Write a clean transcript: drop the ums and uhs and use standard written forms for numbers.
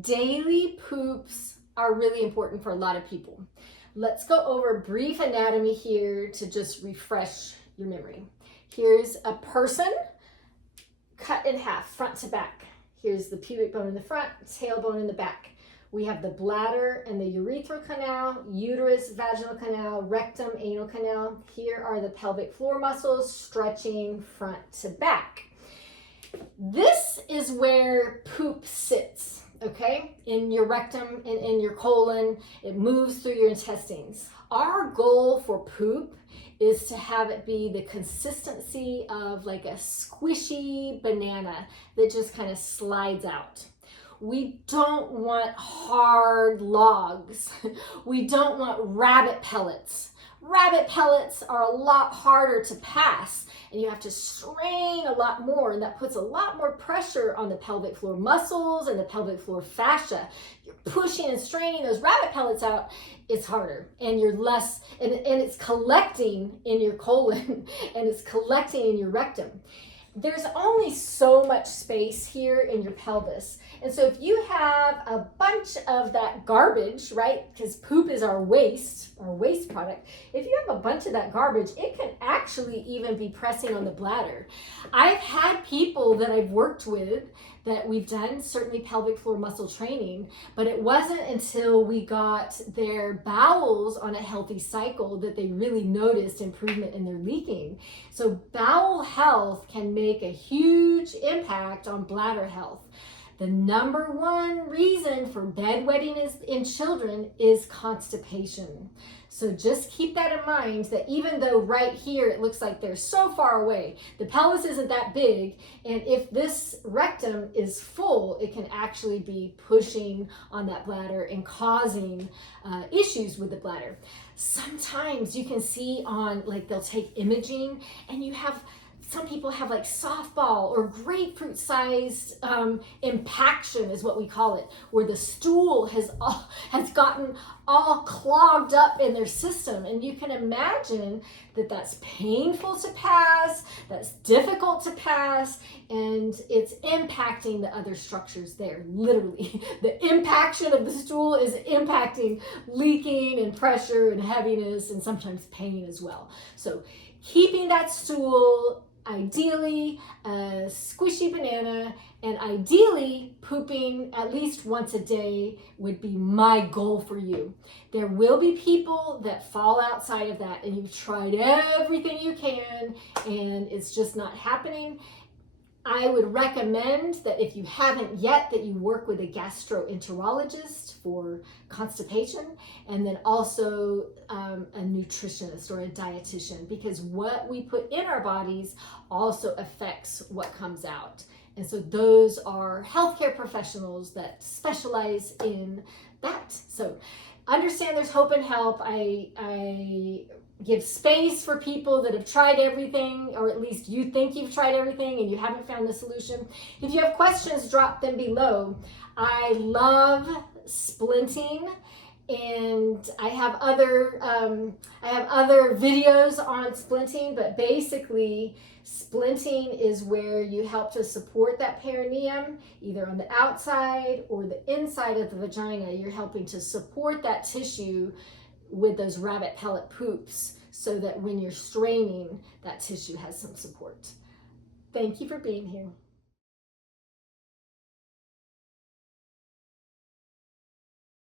Daily poops are really important for a lot of people. Let's go over brief anatomy here to just refresh your memory. Here's a person cut in half, front to back. Here's the pubic bone in the front, tailbone in the back. We have the bladder and the urethral canal, uterus, vaginal canal, rectum, anal canal. Here are the pelvic floor muscles stretching front to back. This is where poop sits, okay? In your rectum and in your colon. It moves through your intestines. Our goal for poop is to have it be the consistency of like a squishy banana that just kind of slides out. We don't want hard logs. We don't want rabbit pellets. Rabbit pellets are a lot harder to pass, and you have to strain a lot more, and that puts a lot more pressure on the pelvic floor muscles and the pelvic floor fascia. You're pushing and straining those rabbit pellets out. It's harder, and you're less, and it's collecting in your colon and it's collecting in your rectum. There's only so much space here in your pelvis. And so if you have a bunch of that garbage, right, because poop is our waste product, if you have a bunch of that garbage, it can actually even be pressing on the bladder. I've had people that I've worked with that we've done certainly pelvic floor muscle training, but it wasn't until we got their bowels on a healthy cycle that they really noticed improvement in their leaking. So bowel health can make a huge impact on bladder health. The number one reason for bedwetting in children is constipation. So just keep that in mind, that even though right here it looks like they're so far away, the pelvis isn't that big, and if this rectum is full, it can actually be pushing on that bladder and causing issues with the bladder. Sometimes you can see on, like, they'll take imaging and you have some people have like softball or grapefruit sized impaction is what we call it, where the stool has gotten all clogged up in their system. And you can imagine that that's painful to pass, that's difficult to pass, and it's impacting the other structures there. Literally, the impaction of the stool is impacting leaking and pressure and heaviness and sometimes pain as well. So keeping that stool, ideally a squishy banana, and ideally pooping at least once a day would be my goal for you. There will be people that fall outside of that, and you've tried everything you can and it's just not happening. I would recommend that if you haven't yet, that you work with a gastroenterologist for constipation, and then also a nutritionist or a dietitian, because what we put in our bodies also affects what comes out. And so those are healthcare professionals that specialize in that. So understand there's hope and help. I give space for people that have tried everything, or at least you think you've tried everything and you haven't found the solution. If you have questions, drop them below. I love splinting, and I have other videos on splinting, but basically splinting is where you help to support that perineum, either on the outside or the inside of the vagina. You're helping to support that tissue with those rabbit pellet poops, so that when you're straining, that tissue has some support. Thank you for being here.